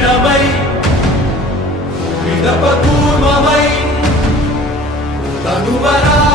வீணமை விதப்ப கூர்மமை தனுவரா